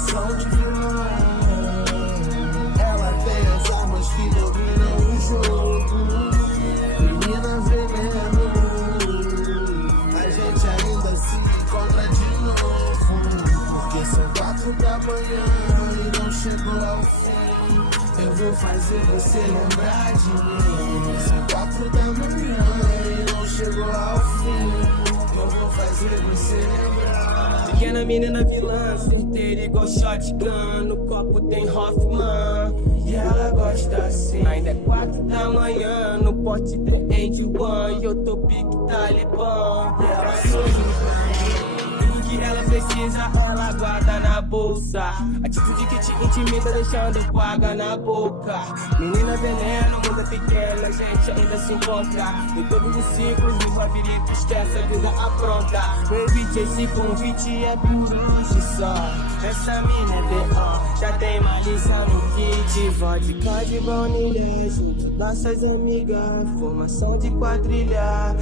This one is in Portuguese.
configuração de vilã. Ela tem as armas que dominam o jogo. Menina veneno, a gente ainda se encontra de novo. Porque são 4 da manhã e não chegou ao fim. Eu vou fazer você lembrar de mim. São 4 da manhã e não chegou ao fim. Eu vou fazer você lembrar. Pequena menina vilã, certeira igual shotgun. No copo tem Hoffman E ela gosta assim. Ainda é 4 da manhã, no pote tem AD1. E eu tô pique talibã. E ela sorri pra mim. Tudo que ela precisa, ela guarda na bolsa. Atitude que te intimida, deixando vaga na boca. Menina veneno, mundo é pequeno, a gente ainda se encontra. Em todos os ciclos, nos labirintos que essa vida apronta. Eu evitei esse convite, é por hoje só. Essa mina é B.O., já tem malícia no kit. Vodka de baunilha, junto nossas amigas, formação de quadrilha.